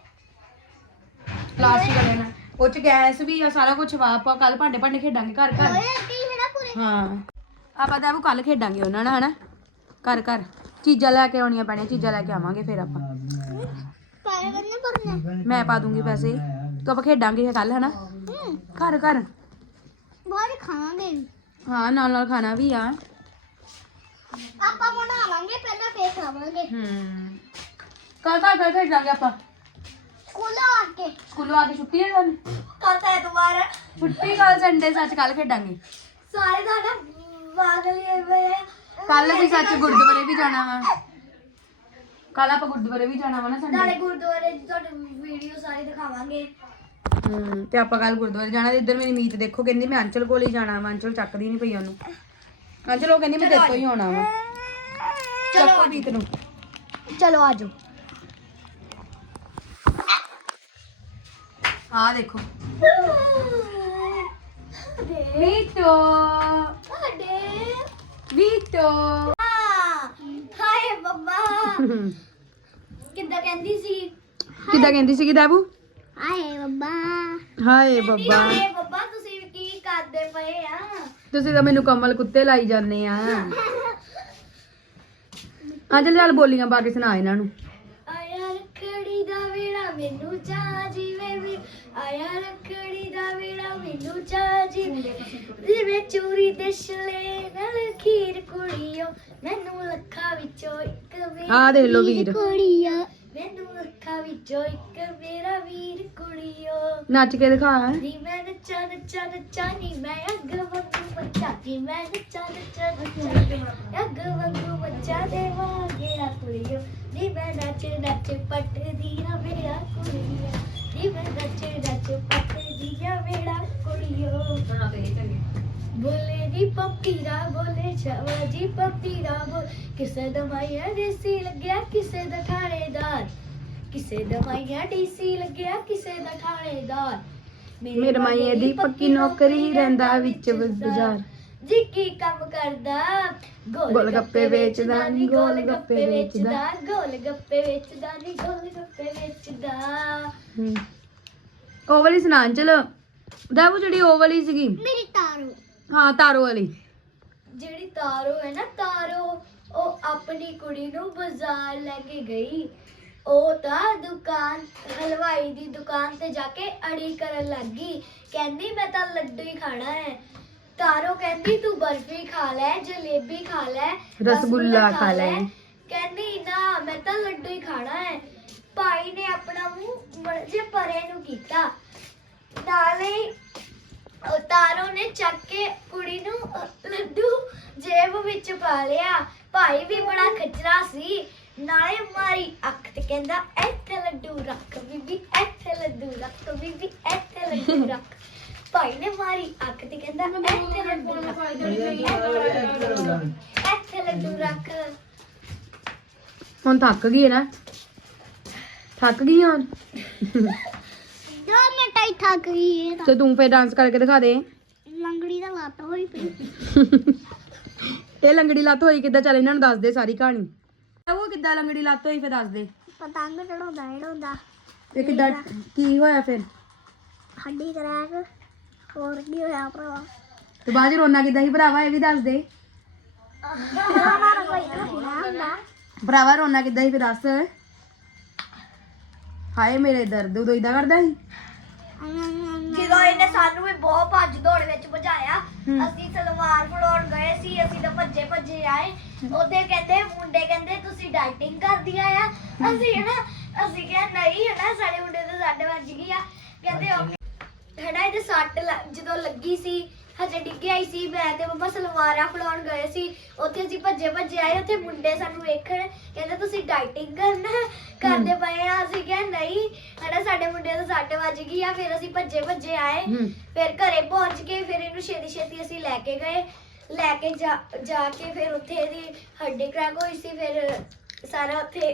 ਪਲਾਸਟਿਕ ਵਾਲੇ ਨਾਲ ਉਹ ਚ ਗੈਸ ਵੀ ਆ ਸਾਰਾ ਕੁਝ ਵਾ ਆਪਾਂ ਕੱਲ ਭਾਂਡੇ ਭਾਂਡੇ ਖੇਡਾਂਗੇ ਘਰ ਘਰ
ਲੋਹੇ ਅੱਡੀ ਜਿਹੜਾ ਪੂਰੇ
ਹਾਂ ਆਪਾਂ ਤਾਂ ਉਹ ਕੱਲ ਖੇਡਾਂਗੇ ਉਹਨਾਂ ਨਾਲ ਹਨਾ ਘਰ ਘਰ ਚੀਜ਼ਾਂ ਲੈ ਕੇ ਆਉਣੀਆਂ ਪੈਣੀਆਂ ਚੀਜ਼ਾਂ ਲੈ ਕੇ ਆਵਾਂਗੇ ਫਿਰ ਆਪਾਂ
ਪਾਏ ਬੰਨੇ ਪਰਨੇ
ਮੈਂ ਪਾ ਦੂੰਗੀ ਪੈਸੇ ਤੋ ਆਪਾਂ ਖੇਡਾਂਗੇ ਕੱਲ ਹਨਾ ਘਰ ਘਰ
ਬਾਹਰ ਖਾਵਾਂਗੇ
ਹਾਂ ਨਾਲ ਨਾਲ ਖਾਣਾ ਵੀ ਆ
ਆਪਾਂ ਬਣਾਵਾਂਗੇ ਪਹਿਲਾਂ ਫੇਰ ਖਾਵਾਂਗੇ
ਹੂੰ ਕੱਲ ਕੱਲ ਕੱਲ ਖੇਡਾਂਗੇ ਆਪਾਂ
ਸਕੂਲ ਆ ਕੇ
ਸਕੂਲੋਂ ਆ ਕੇ ਛੁੱਟੀ ਹੈ ਸਾਨੂੰ
ਕੱਲ ਤਾਂ ਐਤਵਾਰ ਹੈ
ਛੁੱਟੀ ਕੱਲ ਸੰਡੇ ਸੱਚ ਕੱਲ ਖੇਡਾਂਗੇ
ਸਾਰੇ ਦਾ ਨਾ ਵਾਗਲੇ ਵੇ
ਕੱਲ ਅਸੀਂ ਸੱਚ ਗੁਰਦੁਆਰੇ ਵੀ ਜਾਣਾ ਵਾ ਕੱਲ ਆਪਾਂ ਗੁਰਦੁਆਰੇ ਵੀ ਜਾਣਾ ਵਾ ਨਾ
ਨਾਲੇ
ਸੰਡੇ
ਗੁਰਦੁਆਰੇ ਦੀ ਤੁਹਾਡੀ ਵੀਡੀਓ ਸਾਰੀ ਦਿਖਾਵਾਂਗੇ
ਹੂੰ ਤੇ ਆਪਾਂ ਕੱਲ ਗੁਰਦੁਆਰੇ ਜਾਣਾ ਤੇ ਇੱਧਰ ਮੇਰੀ ਮੀਤ ਦੇਖੋ ਕਹਿੰਦੀ ਮੈਂ ਅੰਚਲ ਕੋਲ ਹੀ ਜਾਣਾ ਵਾ ਅੰਚਲ ਚੱਕਦੀ ਨਹੀਂ ਪਈ ਉਹਨੂੰ ਅੰਚਲ ਉਹ ਕਹਿੰਦੀ ਮੈਂ ਤੇਰੇ ਤੋਂ ਹੀ ਆਉਣਾ ਵਾ ਚੱਕੋ ਮੀਤ ਨੂੰ
ਚਲੋ ਆਜੋ
ਆ ਦੇਖੋ ਮੀਤੋ
ਸਾਡੇ
ਮੀਤੋ
ਹਾਏ ਬੱਬਾ ਕਿੱਦਾਂ ਕਹਿੰਦੀ ਸੀ
ਕਿੱਦਾਂ ਕਹਿੰਦੀ ਸੀਗੀ ਦਾਬੂ
ਹਾਏ ਬੱਬਾ
ਹਾਏ ਬੱਬਾ
ਹਾਏ ਬੱਬਾ ਤੁਸੀਂ ਕੀ ਕਰਦੇ ਪਏ ਆ
ਤੁਸੀਂ ਤਾਂ ਮੈਨੂੰ ਕਮਲ ਕੁੱਤੇ ਲਾਈ ਜਾਂਦੇ ਆ ਆ ਚੱਲ ਚੱਲ ਬੋਲੀਆਂ ਪਾ ਕੇ ਸੁਣਾ ਇਹਨਾਂ ਨੂੰ
ਆਇਆ ਰੱਖੜੀ ਦਾ ਵੇੜਾ ਮੈਨੂੰ ਚਾਹ ਜਿਵੇਂ ਵੀ ਆਇਆ ਰੱਖੜੀ ਦਾ ਵੇੜਾ ਮੈਨੂੰ ਚਾਹ ਜਿਵੇਂ ਜਿਵੇਂ ਚੂਰੀ ਦੇ ਛਲੇ ਨਾਲ ਖੀਰ ਕੁੜੀਓ ਮੈਨੂੰ ਲੱਖਾਂ ਵਿੱਚੋਂ ਇੱਕ ਮੇਰਾ
ਆਹ ਦੇਖ ਲਓ ਵੀਰ
ਕੁੜੀਓ ਮੈਨੂੰ ਲੱਖਾਂ ਵਿੱਚੋਂ ਇੱਕ ਮੇਰਾ ਵੀਰ ਕੁੜੀਓ
ਨੱਚ ਕੇ ਦਿਖਾ
ਨੀ ਮੈਂ ਨੱਚਾ ਨੱਚਾ ਨੱਚਾ ਨੀ ਮੈਂ ਅੱਗ ਵਾਂਗੂ ਬੱਚਾ ਨੀ ਮੈਂ ਨੱਚਾ ਨੱਚਾ ਨੱਚਾ ਅੱਗ ਵਾਂਗੂ ਬੱਚਾ ਦੇਵਾਂਗੇ ਆ ਕੁੜੀਓ ਨੀ ਮੈਂ ਨੱਚ ਨੱਚ ਪੱਟਦੀ ਆ ਮੇਰਾ ਕੁੜੀਓ ਨੀ ਮੈਂ ਨੱਚ ਨੱਚ ਪੱਟਦੀ ਆ ਮੇਰਾ ਕੁੜੀਓ ਬੋਲੇ ਨੀ ਪੰਪੀਰਾ ਬੋਲੇ ਸ਼ਾਵਾ ਜੀ ਪੰਪੀਰਾ ਬੋਲ ਕਿਸੇ ਦਾ ਮਾਇਆ ਦੇਸੀ ਲੱਗਿਆ ਕਿਸੇ ਦਾ ਥਾਣੇਦਾਰ ਕਿਸੇ ਦਾ ਮਾਇਆ ਡੀਸੀ ਲੱਗਿਆ ਕਿਸੇ ਦਾ ਥਾਣੇਦਾਰ
ਮੇਰੇ ਮਾਈਏ ਦੀ ਪੱਕੀ ਨੌਕਰੀ ਰਹਿੰਦਾ ਵਿੱਚ ਬਾਜ਼ਾਰ
ਜੀ ਕੀ ਕੰਮ ਕਰਦਾ
ਗੋਲ ਗੱਪੇ ਵੇਚਦਾ ਨੀ ਗੋਲ ਗੱਪੇ ਵੇਚਦਾ
ਗੋਲ ਗੱਪੇ ਵੇਚਦਾ ਨੀ ਗੋਲ ਗੱਪੇ ਵੇਚਦਾ
ਹੂੰ ਉਹ ਵਾਲੀ ਸੁਣਾ ਚਲੋ ਦਾਬੂ ਜਿਹੜੀ ਉਹ ਵਾਲੀ ਸੀਗੀ
ਮੇਰੀ ਤਾਰੋ
ਹਾਂ ਤਾਰੋ ਵਾਲੀ
ਜਿਹੜੀ ਤਾਰੋ ਹੈ ਨਾ ਤਾਰੋ ਉਹ ਆਪਣੀ ਕੁੜੀ ਨੂੰ ਬਾਜ਼ਾਰ ਲੈ ਕੇ ਗਈ ਉਹ ਤਾਂ ਦੁਕਾਨ ਹਲਵਾਈ ਦੀ ਦੁਕਾਨ ਤੇ ਜਾ ਕੇ ਅੜੀ ਕਰਨ ਲੱਗੀ ਕਹਿੰਦੀ ਮੈਂ ਤਾਂ ਲੱਡੂ ਹੀ ਖਾਣਾ ਹੈ ਤਾਰੋ ਕਹਿੰਦੀ ਤੂੰ ਬਰਫੀ ਖਾ ਲੈ ਜਲੇਬੀ ਖਾ ਲੈ
ਰਸਗੁੱਲਾ ਖਾ ਲੈ
ਕਹਿੰਦੀ ਨਾ ਮੈਂ ਤਾਂ ਲੱਡੂ ਹੀ ਖਾਣਾ ਹੈ ਭਾਈ ਨੇ ਆਪਣਾ ਮੂੰਹ ਮਰਜੇ ਪਰੇ ਨੂੰ ਕੀਤਾ ਨਾਲੇ ਉਹ ਤਾਰੋ ਨੇ ਚੱਕ ਕੇ ਕੁੜੀ ਨੂੰ ਅਹ, ਲੱਡੂ ਜੇਬ ਵਿੱਚ ਪਾ ਲਿਆ ਭਾਈ ਵੀ ਬੜਾ ਖਚਰਾ ਸੀ ਨਾਲੇ ਮਾਰੀ ਅੱਖ ਤੇ ਕਹਿੰਦਾ ਇੱਥੇ ਲੱਡੂ ਰੱਖ ਬੀਬੀ ਇੱਥੇ ਲੱਡੂ ਰੱਖ ਬੀਬੀ ਇੱਥੇ ਲੱਡੂ ਰੱਖ ਭਾਈ ਨੇ ਮਾਰੀ ਅੱਖ ਤੇ ਕਹਿੰਦਾ ਇੱਥੇ ਲੱਡੂ ਰੱਖ ਇੱਥੇ ਲੱਡੂ ਰੱਖ
ਹੁਣ ਥੱਕ ਗਈ ਹੈ ਨਾ ਥੱਕ ਗਈ ਹੁਣ
ਦੋ ਮਿੰਟ ਹੀ ਥੱਕ ਗਈ
ਤੇ ਤੂੰ ਫੇਰ ਡਾਂਸ ਕਰਕੇ ਦਿਖਾ ਦੇ
ਲੰਗੜੀ ਦਾ ਲੱਤ ਹੋਈ ਪਈ
ਇਹ ਲੰਗੜੀ ਲੱਤ ਹੋਈ ਕਿੱਦਾਂ ਚੱਲ ਇਹਨਾਂ ਨੂੰ ਦੱਸ ਦੇ ਸਾਰੀ ਕਹਾਣੀ ਉਹ ਕਿੱਦਾਂ ਲੰਗੜੀ ਲੱਤ ਹੋਈ ਫੇਰ ਦੱਸ ਦੇ
ਪਤੰਗ ਚੜਾਉਂਦਾ ਚੜਾਉਂਦਾ
ਇਹ ਕਿੱਦਾਂ ਕੀ ਹੋਇਆ ਫਿਰ
ਹੱਡੀ ਕਰੈਕ ਹੋਰ ਕੀ ਹੋਇਆ ਭਰਾ
ਤੇ ਬਾਅਦ ਚ ਰੋਣਾ ਕਿੱਦਾਂ ਸੀ ਭਰਾਵਾ ਇਹ ਵੀ ਦੱਸ ਦੇ
ਹਮਾਰਾ ਕੋਈ ਨਾ ਹੁੰਦਾ
ਭਰਾਵਾ ਰੋਣਾ ਕਿੱਦਾਂ ਸੀ ਫਿਰ ਦੱਸ ਹਾਏ ਮੇਰੇ ਦਰਦ ਉਦੋਂ ਇਦਾਂ ਕਰਦਾ ਸੀ
ਜਦੋਂ ਇਹਨੇ ਸਾਨੂੰ ਵੀ ਬਹੁਤ ਭੱਜ ਦੌੜ ਵਿੱਚ ਭਜਾਇਆ ਅਸੀਂ ਸਲਵਾਰ ਫੜਾਉਣ ਗਏ ਸੀ ਅਸੀਂ ਤਾਂ ਭੱਜੇ ਭੱਜੇ ਆਏ ਉਹਦੇ ਕਹਿੰਦੇ ਮੁੰਡੇ ਕਹਿੰਦੇ ਤੁਸੀਂ ਡਾਈਟਿੰਗ ਕਰਦੀਆਂ ਆ ਅਸੀਂ ਹਨਾ ਅਸੀਂ ਕਿਹਾ ਨਹੀਂ ਹਨਾ ਸਾਡੇ ਮੁੰਡੇ ਤੇ ਸਾਡੇ ਵੱਜ ਗਈ ਆ ਕਹਿੰਦੇ ਹਨਾ ਇਹਦੇ ਸੱਟ ਲੱਗ- ਜਦੋਂ ਲੱਗੀ ਸੀ ਹਜੇ ਡਿੱਗੀ ਆਈ ਸੀ ਮੈਂ ਤੇ ਮੰਮਾ ਸਲਵਾਰਾਂ ਫੜਾਉਣ ਗਏ ਸੀ ਉੱਥੇ ਅਸੀਂ ਭੱਜੇ ਭੱਜੇ ਆਏ ਉੱਥੇ ਮੁੰਡੇ ਸਾਨੂੰ ਵੇਖਣ ਕਹਿੰਦੇ ਤੁਸੀਂ ਡਾਈਟਿੰਗ ਕਰਨਾ ਕਰਦੇ ਪਏ ਆ ਅਸੀਂ ਕਿਹਾ ਨਹੀਂ ਹਨਾ ਸਾਡੇ ਮੁੰਡੇ ਤੋਂ ਸੱਟ ਵੱਜ ਗਈ ਆ ਫਿਰ ਅਸੀਂ ਭੱਜੇ ਭੱਜੇ ਆਏ ਫਿਰ ਘਰੇ ਪਹੁੰਚ ਕੇ ਫਿਰ ਇਹਨੂੰ ਛੇਤੀ ਛੇਤੀ ਅਸੀਂ ਲੈ ਕੇ ਗਏ ਲੈ ਕੇ ਜਾ ਜਾ ਕੇ ਫਿਰ ਉੱਥੇ ਇਹਦੀ ਹੱਡੀ ਕ੍ਰੈਕ ਹੋਈ ਸੀ ਫਿਰ ਸਾਰਾ ਉੱਥੇ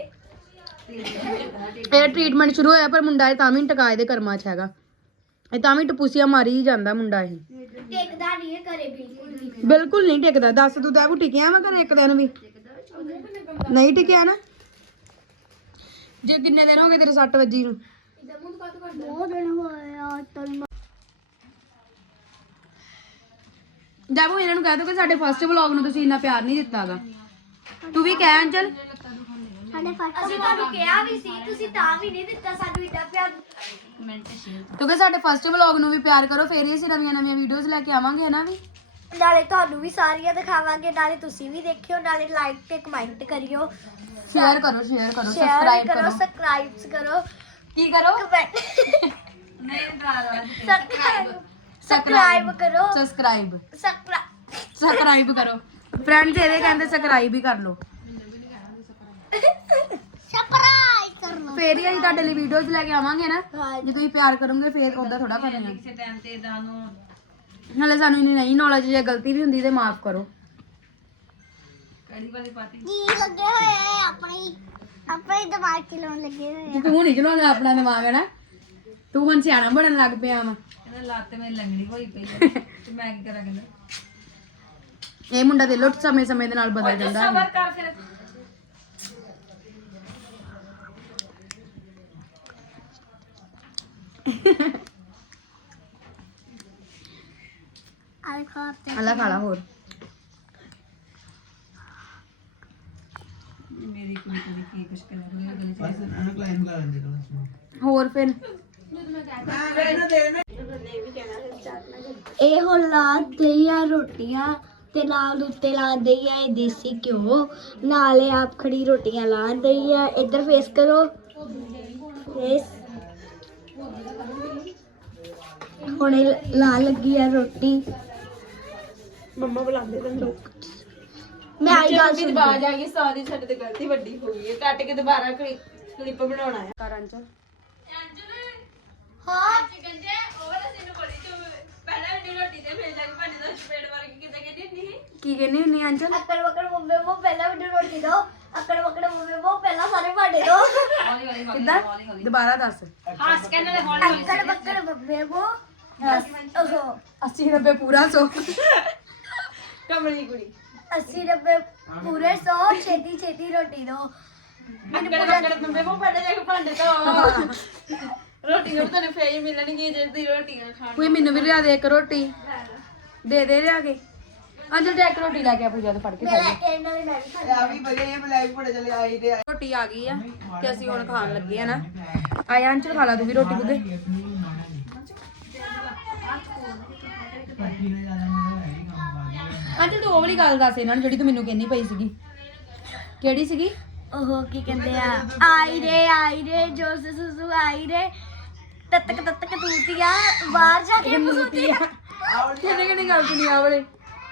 ਇਹ ਟ੍ਰੀਟਮੈਂਟ ਸ਼ੁਰੂ ਹੋਇਆ ਪਰ ਮੁੰਡਾ ਇਹ ਤਾਂ ਵੀ ਟਕਾਏ ਦੇ ਕਰਮਾਂ 'ਚ ਹੈਗਾ ਇਹ ਤਾਂ ਵੀ ਟਪੂਸੀਆਂ ਮਾਰੀ ਹੀ ਜਾਂਦਾ ਮੁੰਡਾ ਇਹ
ਟਿਕਦਾ ਨਹੀਂ ਹੈ ਘਰੇ ਬਿਲਕੁਲ ਵੀ
ਬਿਲਕੁਲ ਨਹੀਂ ਟਿਕਦਾ ਦੱਸ ਤੂੰ ਤਾਂ ਟਿਕਿਆ ਵਾ ਘਰੇ ਇੱਕ ਦਿਨ ਵੀ ਨਹੀਂ ਟਿਕਿਆ ਨਾ ਜੇ ਕਿੰਨੇ ਦਿਨ ਹੋ ਗਏ ਤੇਰੇ ਸੱਟ ਵੱਜੀ ਨੂੰ
ਬਹੁਤ ਦਿਨ ਹੋਇਆ ਤਨ
ਜਾਬੋ ਇਹਨਾਂ ਨੂੰ ਕਹਿ ਦੋ ਕਿ ਸਾਡੇ ਫਸਟ ਵਲੌਗ ਨੂੰ ਤੁਸੀਂ ਇੰਨਾ ਪਿਆਰ ਨਹੀਂ ਦਿੱਤਾਗਾ ਤੂੰ ਵੀ ਕਹਿ ਅੰਜਲ
ਸਾਡੇ ਫਸਟ ਅਸੀਂ ਤੁਹਾਨੂੰ ਕਿਹਾ ਵੀ ਸੀ ਤੁਸੀਂ ਤਾਂ ਵੀ ਨਹੀਂ ਦਿੱਤਾ ਸਾਨੂੰ ਇੱਡਾ ਪਿਆਰ
ਤੂੰ ਕਿ ਸਾਡੇ ਫਸਟ ਵਲੌਗ ਨੂੰ ਵੀ ਪਿਆਰ ਕਰੋ ਫੇਰ ਹੀ ਅਸੀਂ ਨਵੀਆਂ ਨਵੀਆਂ ਵੀਡੀਓਜ਼ ਲੈ ਕੇ ਆਵਾਂਗੇ ਹਨਾ ਵੀ
ਨਾਲੇ ਤੁਹਾਨੂੰ ਵੀ ਸਾਰੀਆਂ ਦਿਖਾਵਾਂਗੇ ਨਾਲੇ ਤੁਸੀਂ ਵੀ ਦੇਖਿਓ ਨਾਲੇ ਲਾਈਕ ਤੇ ਕਮੈਂਟ ਕਰਿਓ
ਸ਼ੇਅਰ ਕਰੋ ਸ਼ੇਅਰ ਕਰੋ
ਸ਼ੇਅਰ
ਸਬਸਕ੍ਰਾਈਬ
ਕਰੋ
ਕਰੋ
ਸਬਸਕ੍ਰਾਈਬ ਕਰੋ
ਕੀ ਕਰੋ
ਕਮੈਂਟ ਸਬਸਕ੍ਰਾਈਬ ਕਰੋ
ਸਬਸਕ੍ਰਾਈਬ
ਸਬਸਕ੍ਰਾਈਬ
ਸਬਸਕ੍ਰਾਈਬ ਕਰੋ ਫਰੈਂਡਸ ਇਹਦੇ ਕਹਿੰਦੇ ਸਬਸਕ੍ਰਾਈਬ ਹੀ ਕਰ ਲਓ
ਸਬਸਕ੍ਰਾਈਬ ਕਰ ਲਓ
ਫੇਰ ਹੀ ਅਸੀਂ ਤੁਹਾਡੇ ਲਈ ਵੀਡੀਓਜ਼ ਲੈ ਕੇ ਆਵਾਂਗੇ ਨਾ
ਹਾਂ
ਜੇ ਤੁਸੀਂ ਪਿਆਰ ਕਰੋਗੇ ਫੇਰ ਉਦਾਂ ਥੋੜਾ ਕਰਨਾ ਕਿਸੇ ਟਾਈਮ ਤੇ ਇਦਾਂ ਨੂੰ ਨਾਲੇ ਸਾਨੂੰ ਇੰਨੀ ਨਹੀਂ ਨੌਲੇਜ ਜੇ ਗਲਤੀ ਵੀ ਹੁੰਦੀ ਤੇ ਮਾਫ ਕਰੋ
ਕੀ ਲੱਗੇ ਹੋਏ ਆ ਆਪਣੀ ਆਪਣੇ ਦਿਮਾਗ ਚ ਲਾਉਣ ਲੱਗੇ ਹੋਏ ਆ
ਤੂੰ ਨਹੀਂ ਚਲਾਉਣਾ ਆਪਣਾ ਦਿਮਾਗ ਹੈ ਨਾ ਤੂੰ ਹੁਣ ਸਿਆਣਾ ਬਣਨ ਲੱਗ ਪਿਆ ਵਾ
ਲੱਤ ਮੇਰੀ ਲੰਗੜੀ ਹੋਈ ਪਈ ਹੈ ਤੇ ਮੈਂ ਕੀ ਕਰਾਂ ਕਹਿੰਦਾ
ਇਹ ਮੁੰਡਾ ਦੇ ਲੋ ਸਮੇਂ ਸਮੇਂ ਦੇ ਨਾਲ ਬਦਲ ਜਾਂਦਾ ਹੈ
ਕਰ ਫਿਰ
ਆਲੇ ਖਾਤੇ
ਅੱਲਾ ਖਾਲਾ ਹੋਰ
ਮੇਰੀ ਕੁੜੀ ਕੁੜੀ ਕੀ ਕੁਛ ਕਰ ਰਹੀ ਹੈ ਗਲੀ
ਬਸ ਇਹਨੂੰ ਕਲਾਈਮ ਕਰ ਲੈਂਦੇ ਕਲਾਸ
ਹੋਰ ਫਿਰ
ਇਹ ਹੁਣ ਲਾਉਂਦੇ ਆ ਰੋਟੀਆਂ ਤੇ ਨਾਲ ਉੱਤੇ ਲਾਉਂਦੇ ਆ ਇਹ ਦੇਸੀ ਘਿਓ ਨਾਲੇ ਆਪ ਖੜੀ ਰੋਟੀਆਂ ਲਾਉਂਦੇ ਆ ਇੱਧਰ ਫੇਸ ਕਰੋ ਫੇਸ ਹੁਣ ਇਹ ਲਾਉਣ ਲੱਗੀ ਆ ਰੋਟੀ
ਮੰਮਾ ਬੁਲਾਉਂਦੇ ਤੈਨੂੰ
ਮੈਂ ਆਈ ਗੱਲ ਸੁਣ
ਆਵਾਜ਼ ਆ ਗਈ ਸਾਰੀ ਸਾਡੇ ਤੇ ਗਲਤੀ ਵੱਡੀ ਹੋ ਗਈ ਹੈ ਕੱਟ ਕੇ ਦੁਬਾਰਾ ਕਲਿੱਪ ਬਣਾਉਣਾ ਹੈ
ਕਰਾਂ ਚ
ਹਾਂ
ਕੀ ਕਹਿੰਦੀ ਹੁੰਨੀ ਅੰਚਲ?
ਅਕੜ ਵਕੜ ਮੰਮੇ ਉਹ ਪਹਿਲਾਂ ਮੈਨੂੰ ਰੋਟੀ ਦੋ ਅਕੜ ਵਕੜ ਮੰਮੇ ਉਹ ਪਹਿਲਾਂ ਸਾਰੇ ਭਾਂਡੇ ਦੋ
ਕਿੱਦਾਂ ਦੁਬਾਰਾ ਦੱਸ।
ਅਕੜ ਵਕੜ ਮੰਮੇ ਉਹ ਉਹ
ਅੱਸੀ ਨੱਬੇ ਪੂਰਾ ਸੌ ਕਮਲੀ ਕੁੜੀ
अस्सी नब्बे पूरे सौ छेती छेती रोटी दो
ਮੈਨੂੰ ਪੂਰਾ ਮੰਮੇ ਕੋ ਫੜ ਜਾ ਕੇ ਭਾਂਡੇ ਧੋ ਰੋਟੀਆਂ ਵੀ ਤੈਨੂੰ ਫੇਰ ਹੀ ਮਿਲਣਗੀਆਂ ਜੇ ਤੂੰ ਰੋਟੀਆਂ ਖਾਣ।
ਕੋਈ ਮੈਨੂੰ ਵੀ ਲਿਆ ਦੇ ਇੱਕ ਰੋਟੀ ਦੇ ਦੇ ਲਿਆ ਕੇ। ਅੰਜਲ ਜਾ ਇੱਕ ਰੋਟੀ ਲੈ ਕੇ ਆ ਪੂਜਾ ਤੋਂ ਫੜ ਕੇ
मेरा
ਖਾਈ।
कहना भी मैं भी खा
ਆ ਵੀ ਬਲੇ ਇਹ ਬਲੈਕ ਪੜੇ ਚਲੇ ਆਈ ਤੇ
ਰੋਟੀ ਆ ਗਈ ਆ ਤੇ ਅਸੀਂ ਹੁਣ ਖਾਣ ਲੱਗੇ ਆ ਨਾ। ਆਇਆ ਅੰਚਲ ਖਾ ਲਾ ਤੂੰ ਵੀ ਰੋਟੀ ਬੁੱਗੇ। ਅੰਚਲ ਤੂੰ ਉਹ ਵਾਲੀ ਗੱਲ ਦੱਸ ਇਹਨਾਂ ਨੂੰ ਜਿਹੜੀ ਤੂੰ ਮੈਨੂੰ ਕਹਿੰਦੀ ਪਈ ਸੀਗੀ। ਕਿਹੜੀ ਸੀਗੀ?
ओहो की कहते हैं आई रे आई रे जो से सुसु आई रे ततक ततक तूतिया बाहर जाके मुसूती
ਕਿਹਨੇ ਕਿਹਨੇ ਗੱਲ ਸੁਣੀ ਆ ਵਾਲੇ?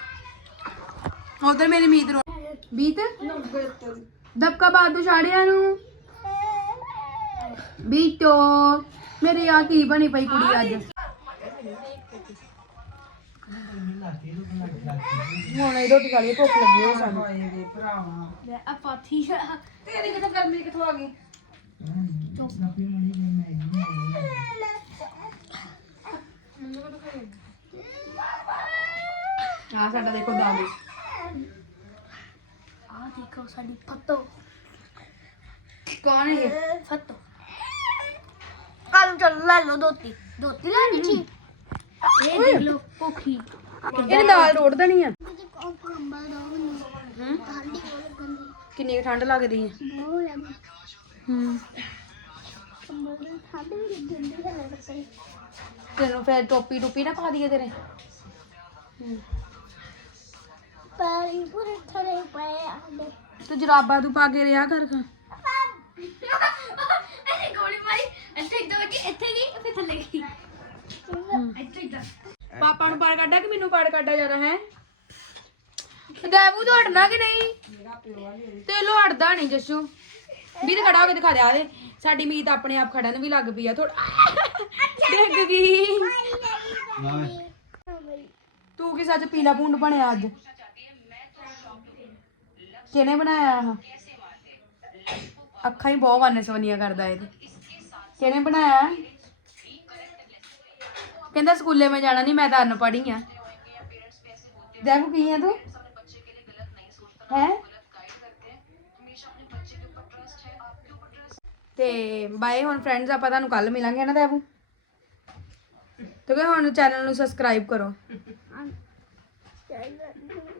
ਉਧਰ ਮੇਰੀ ਮੀਤ ਰੋ ਬੀਤ ਦਬਕਾ ਬਾਦੂ ਛਾੜਿਆ ਨੂੰ ਬੀਤੋ ਮੇਰੇ ਆ ਕੀ ਬਣੀ ਪਈ ਕੁੜੀ ਅੱਜ। ਹੁਣ ਇਹ ਰੋਟੀ ਖਾ ਲਈ ਭੁੱਖ ਲੱਗੀ ਹੋ ਸਾਨੂੰ।
अपाथी
ਤੇਰੀ ਕਿੱਥੇ ਗਰਮੀ ਕਿੱਥੋਂ ਆ ਗਈ? ਆ ਸਾਡਾ ਦੇਖੋ ਦਾਲੂ
आ देखो साडी फतो
ਕੌਣ ਹੈ ਇਹ?
फतो कालू चल ला लो धोती धोती लानी थी ये देख लो पोखी
ਇਹਨੇ ਦਾਲ ਰੋੜ ਦੇਣੀ ਆ।
कंबल दो
ਹੂੰ
ठंडी गंदी
ਕਿੰਨੀ ਕੁ ਠੰਡ ਲੱਗਦੀ ਹੈ।
बहुत लगी
ਹੂੰ
कंबल ठंड भी गंदी है लग रही
ਤੈਨੂੰ ਫਿਰ ਟੋਪੀ ਟੋਪੀ ਨਾ ਪਾ ਦਈਏ ਤੇਰੇ।
पर पूरे थरे पे आले
ਤੂੰ ਜਰਾਬਾਂ ਤੂੰ ਪਾ ਕੇ ਰਿਹਾ ਕਰ ਖਾ।
ऐसे गोली मारी ऐसे एकदम कि ਇੱਥੇ ਗਈ ਫਿਰ ਥੱਲੇ ਗਈ ਇੱਥੇ ਇਦਾਂ
ਪਾਪਾ ਨੂੰ ਪਾੜ ਕੱਢਾ ਕਿ ਮੈਨੂੰ ਪਾੜ ਕੱਢਾ ਜਾ ਰਿਹਾ ਹੈ? ਦੇਵੂ ਤੋਂ ਹਟਣਾ ਕਿ ਨਹੀਂ? ਤੇ ਲੋ ਹਟਦਾ ਨਹੀਂ ਜੱਸੂ ਵੀ ਤੇ ਖੜਾ ਹੋ ਕੇ ਦਿਖਾ ਦੇ। ਆ ਦੇ ਸਾਡੀ ਮੀਤ ਆਪਣੇ ਆਪ ਖੜਨ ਵੀ ਲੱਗ ਪਈ ਆ ਥੋੜਾ ਡਿੱਗ ਗਈ। ਤੂੰ ਕੀ ਸੱਚ ਪੀਲਾ ਭੁੰਡ ਬਣਿਆ ਅੱਜ? ਕਿਹਨੇ ਬਣਾਇਆ ਆਹ? ਅੱਖਾਂ ਹੀ ਬਹੁਤ ਵੰਨ ਸਵਨੀਆਂ ਕਰਦਾ ਇਹ ਤੇ। ਕਿਹਨੇ ਬਣਾਇਆ? ਕਹਿੰਦਾ ਸਕੂਲੇ ਮੈਂ ਜਾਣਾ ਨਹੀਂ, ਮੈਂ ਤਾਂ ਅਨਪੜ੍ਹ ਆ। ਦੇਵੂ ਕੀ ਆ ਤੂੰ ਹੈ? ਤੇ ਬਾਏ ਹੁਣ ਫਰੈਂਡਸ, ਆਪਾਂ ਤੁਹਾਨੂੰ ਕੱਲ ਮਿਲਾਂਗੇ ਨਾ ਦੇਵੂ। ਤੇ ਹੁਣ ਚੈਨਲ ਨੂੰ ਸਬਸਕ੍ਰਾਈਬ ਕਰੋ।